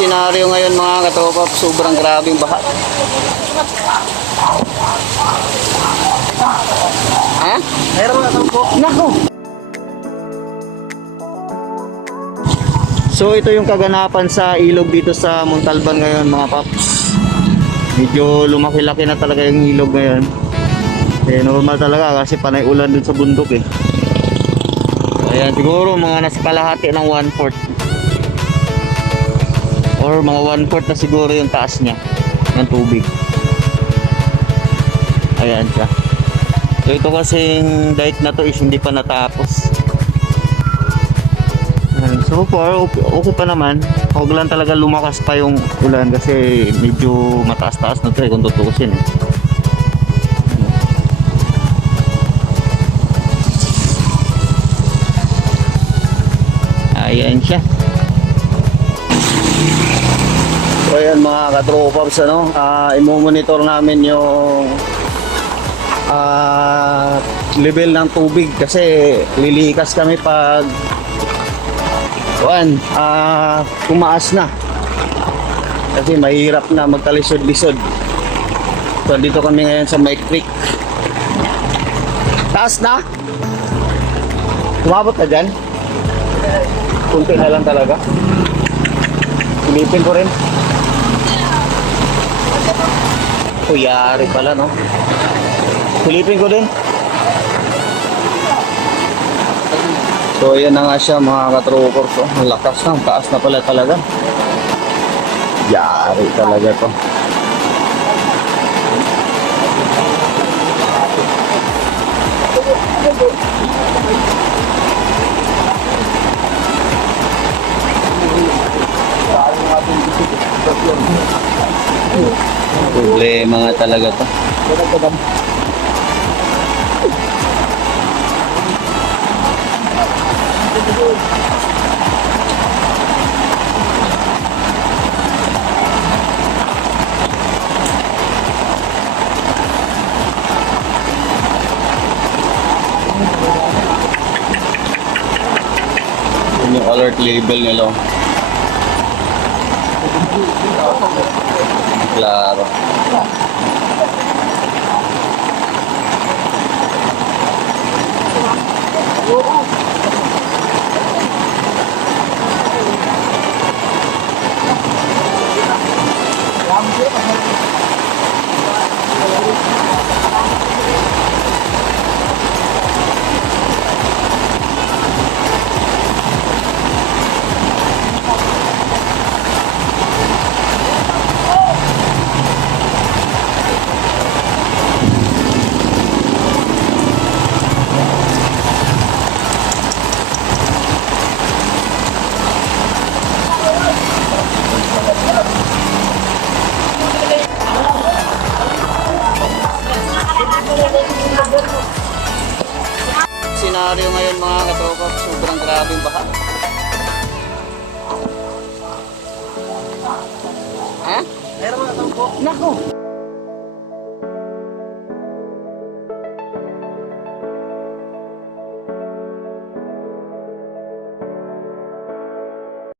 senaryo ngayon mga katropa, sobrang grabing baha. Ha? Meron na po. Nako! So ito yung kaganapan sa ilog dito sa Montalban ngayon mga paps. Medyo lumaki-laki na talaga yung ilog ngayon. Eh, normal talaga kasi panay ulan dun sa bundok eh. Ayan, siguro mga nasa kalahati ng 1/4 or mga 1/4 na siguro yung taas niya ng tubig. Ayan siya. So ito kasing dike na to is hindi pa natapos. Ayan, so far okay pa naman. Huwag lang talaga lumakas pa yung ulan kasi medyo mataas-taas na to eh kung tutusin eh. Ayan siya. So ayan mga katropaps, ano, i-monitor namin yung level ng tubig kasi lilikas kami pag tumaas na kasi mahirap na magkalisod-lisod. So dito kami ngayon sa May Creek. Taas na? Tumabot na dyan? Kunti na lang talaga. Silipin ko rin. Kuyari pala, no? Silipin ko din. So, yan na nga siya mga katrokors. Oh. Ang lakas na. Ang taas na pala talaga. Yari talaga to. Problema nga talaga to. Yun yung alert label nila. Klaro. Senaryo ngayon mga katropa, sobrang grabing baha. Ha? Meron na po. Nako!